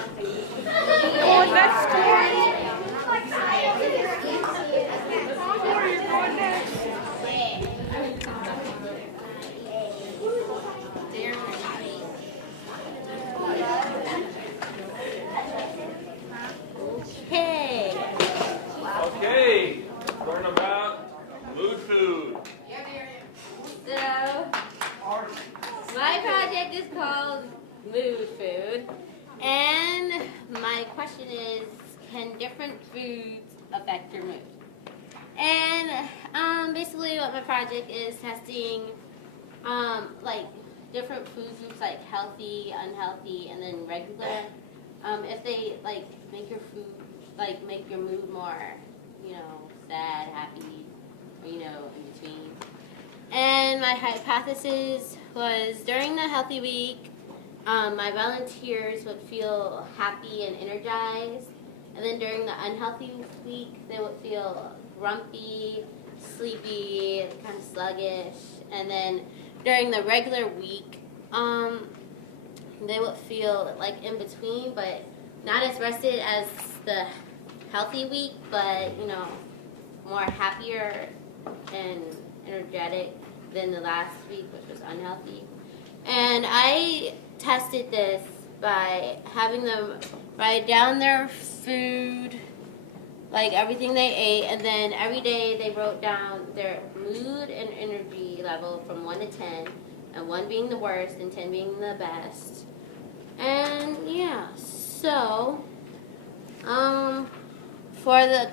Oh, that's Tori. Tori, you're going next. Hey. Okay, learn about mood food. So, my project is called Mood Food, and my question is, can different foods affect your mood? And basically, what my project is testing, like different food groups, like healthy, unhealthy, and then regular. If they like make your food, like make your mood more, sad, happy, or in between. And my hypothesis was during the healthy week, my volunteers would feel happy and energized. And then during the unhealthy week, they would feel grumpy, sleepy, kind of sluggish. And then during the regular week, they would feel like in between, but not as rested as the healthy week, but more happier and energetic than the last week, which was unhealthy. And I tested this by having them write down their food, like everything they ate, and then every day they wrote down their mood and energy level from 1 to 10, and 1 being the worst and 10 being the best. And yeah, so for the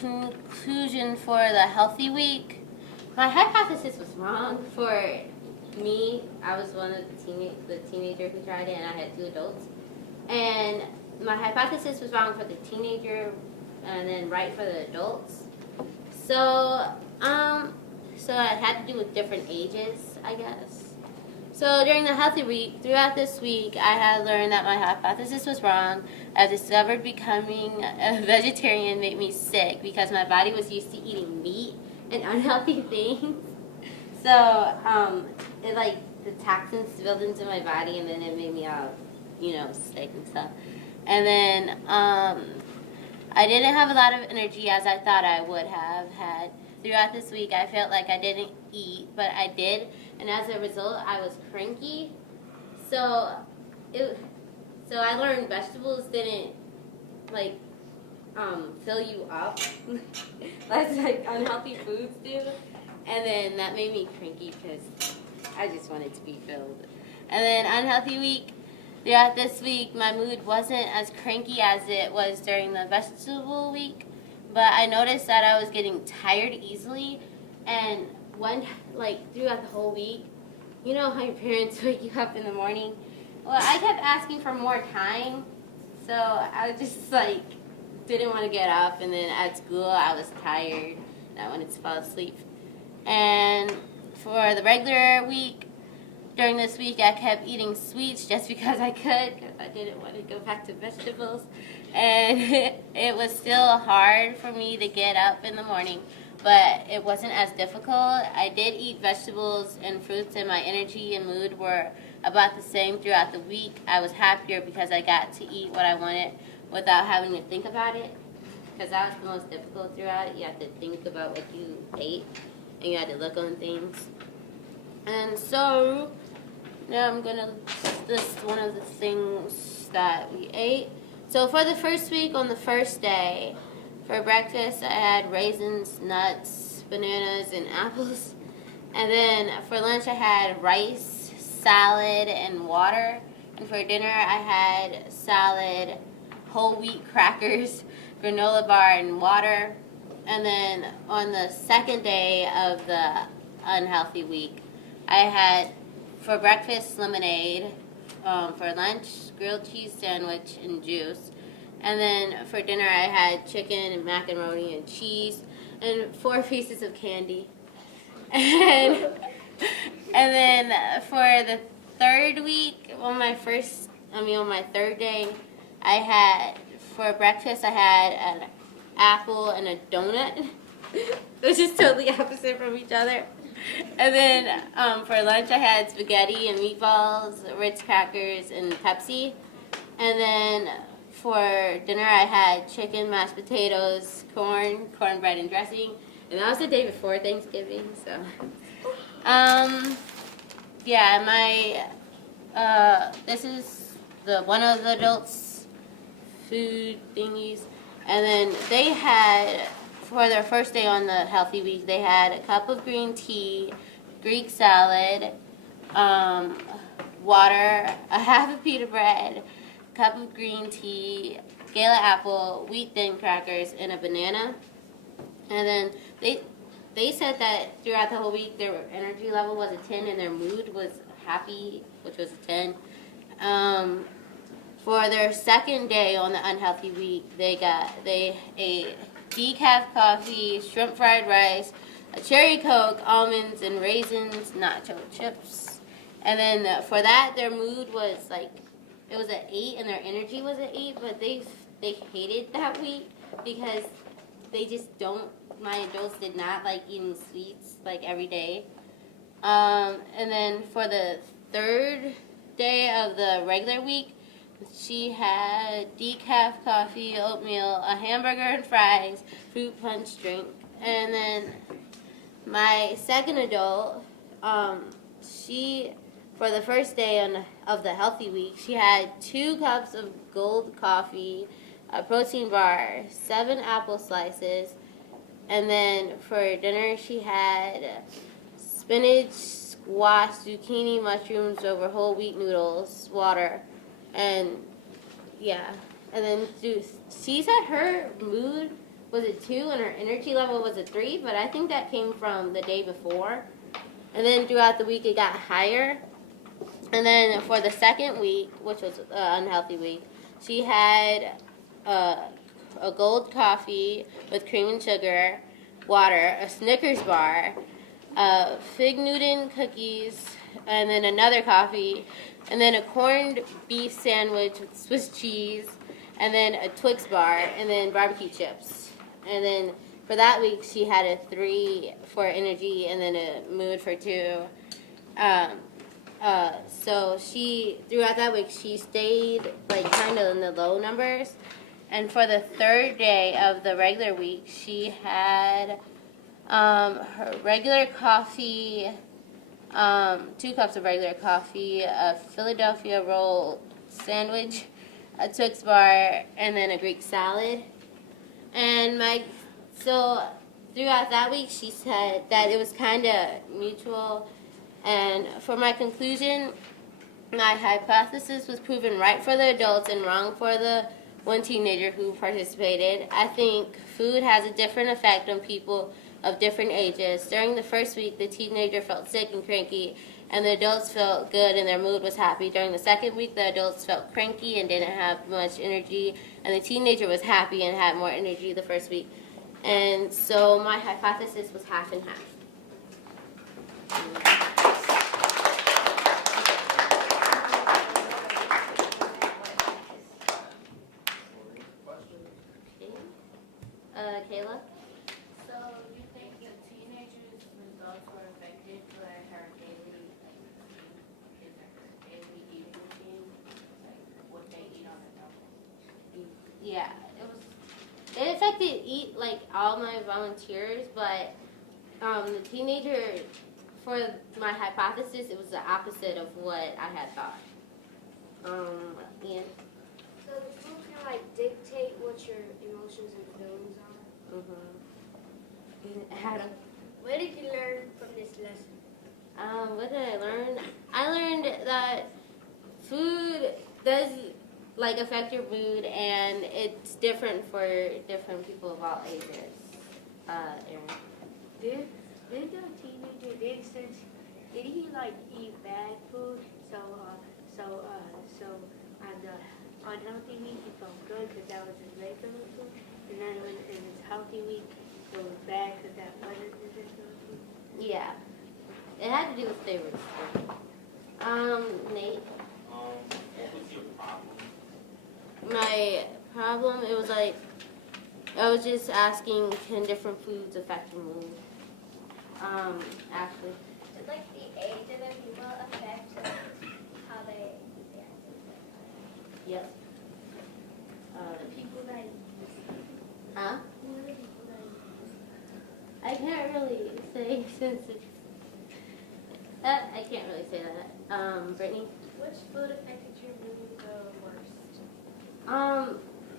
conclusion for the healthy week, my hypothesis was wrong for me. I was one of the teenager who tried it, and I had 2 adults. And my hypothesis was wrong for the teenager, and then right for the adults. So it had to do with different ages, I guess. So during the healthy week, throughout this week, I had learned that my hypothesis was wrong. I discovered becoming a vegetarian made me sick because my body was used to eating meat and unhealthy things. So it like the toxins spilled into my body, and then it made me all sick and stuff. And then I didn't have a lot of energy as I thought I would have had. Throughout this week, I felt like I didn't eat, but I did, and as a result, I was cranky. So I learned vegetables didn't fill you up like unhealthy foods do, and then that made me cranky because I just wanted to be filled. And then unhealthy week. Throughout this week, my mood wasn't as cranky as it was during the vegetable week, but I noticed that I was getting tired easily, and throughout the whole week, you know how your parents wake you up in the morning? Well, I kept asking for more time, so I just didn't want to get up, and then at school I was tired, and I wanted to fall asleep. And for the regular week, during this week, I kept eating sweets just because I could, because I didn't want to go back to vegetables. And it was still hard for me to get up in the morning, but it wasn't as difficult. I did eat vegetables and fruits, and my energy and mood were about the same throughout the week. I was happier because I got to eat what I wanted without having to think about it, because that was the most difficult throughout it. You had to think about what you ate, and you had to look on things. And so now I'm going to list one of the things that we ate. So for the first week, on the first day, for breakfast I had raisins, nuts, bananas, and apples. And then for lunch I had rice, salad, and water. And for dinner I had salad, whole wheat crackers, granola bar, and water. And then on the second day of the unhealthy week, I had for breakfast lemonade, for lunch grilled cheese sandwich and juice, and then for dinner I had chicken and macaroni and cheese and 4 pieces of candy. And then for the third week, on my third day, I had for breakfast I had an apple and a donut, which is totally opposite from each other. And then for lunch I had spaghetti and meatballs, Ritz crackers, and Pepsi. And then for dinner, I had chicken, mashed potatoes, cornbread, and dressing. And that was the day before Thanksgiving. So, yeah, this is one of the adults' food thingies. And then they had, for their first day on the healthy week, they had a cup of green tea, Greek salad, water, a half a pita bread, cup of green tea, Gala apple, wheat thin crackers, and a banana. And then they said that throughout the whole week their energy level was a 10 and their mood was happy, which was a 10. For their second day on the unhealthy week, they ate decaf coffee, shrimp fried rice, a cherry Coke, almonds and raisins, nacho chips. And then for that, their mood was like, it was an 8 and their energy was an 8, but they hated that week because they just don't, my adults did not like eating sweets like every day. And then for the third day of the regular week, she had decaf coffee, oatmeal, a hamburger and fries, fruit punch drink. And then my second adult, she, for the first day of the healthy week, she had 2 cups of gold coffee, a protein bar, 7 apple slices, and then for dinner she had spinach, squash, zucchini, mushrooms over whole wheat noodles, water, and yeah. And then she said her mood was a 2 and her energy level was a 3, but I think that came from the day before. And then throughout the week it got higher. And then for the second week, which was an unhealthy week, she had a gold coffee with cream and sugar, water, a Snickers bar, fig Newton cookies, and then another coffee, and then a corned beef sandwich with Swiss cheese, and then a Twix bar, and then barbecue chips. And then for that week, she had a 3 for energy, and then a mood for 2. So she, throughout that week, she stayed like kind of in the low numbers. And for the third day of the regular week, she had her regular coffee, 2 cups of regular coffee, a Philadelphia roll sandwich, a Twix bar, and then a Greek salad. And so throughout that week, she said that it was kind of mutual. And for my conclusion, my hypothesis was proven right for the adults and wrong for the one teenager who participated. I think food has a different effect on people of different ages. During the first week, the teenager felt sick and cranky, and the adults felt good and their mood was happy. During the second week, the adults felt cranky and didn't have much energy, and the teenager was happy and had more energy the first week. And so my hypothesis was half and half. Kayla? So you think the teenager's results were affected by her daily, eating routine, like what they eat on the double? Yeah, it affected like all my volunteers, but the teenager, for my hypothesis, it was the opposite of what I had thought. Ian? So the food can like dictate what your emotions and feelings are. Adam? What did you learn from this lesson? What did I learn? I learned that food does like affect your mood, and it's different for different people of all ages. Aaron? Did the teenager did he like eat bad food? So on the unhealthy week he felt good because that was his regular food, and then when in his healthy week it was bad because that wasn't his regular food. Yeah. It had to do with favorites. Nate? What was your problem? My problem, it was like, I was just asking, can different foods affect your mood? Ashley? Did like the age of the people affect how they react? Yep. The people that Huh? who are the people that I can't really say since it's I can't really say that. Brittany? which food affected your mood the worst?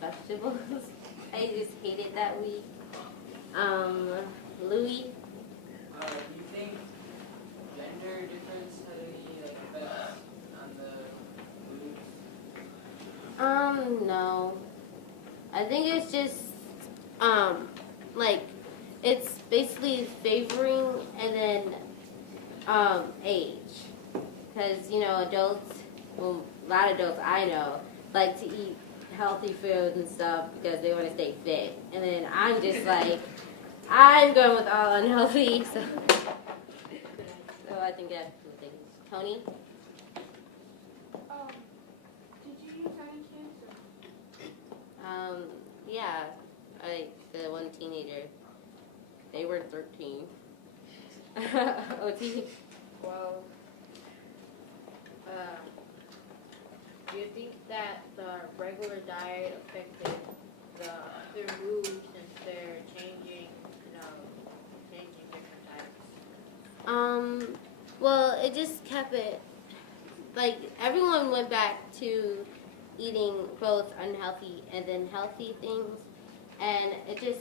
Vegetables. I just hated that week. Louis? Do you think gender difference had any effects on the foods? No. I think it's just, like, it's basically favoring and then, age. Because, you know, adults, well, a lot of adults I know, like to eat healthy food and stuff because they want to stay fit. And then I'm just like, I'm going with all unhealthy, so I think that's the thing. Tony? Did you use any kids? Yeah, the one teenager. They were 13. OT? Well, do you think that the regular diet affected their mood since they're changing different types? Well, it just kept it, like, everyone went back to eating both unhealthy and then healthy things, and it just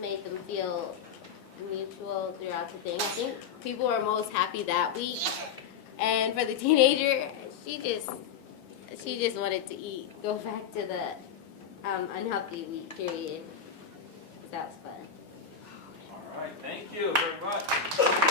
made them feel mutual throughout the thing. I think people were most happy that week, and for the teenager, she just wanted to go back to the unhealthy week period. That was fun. All right, thank you very much.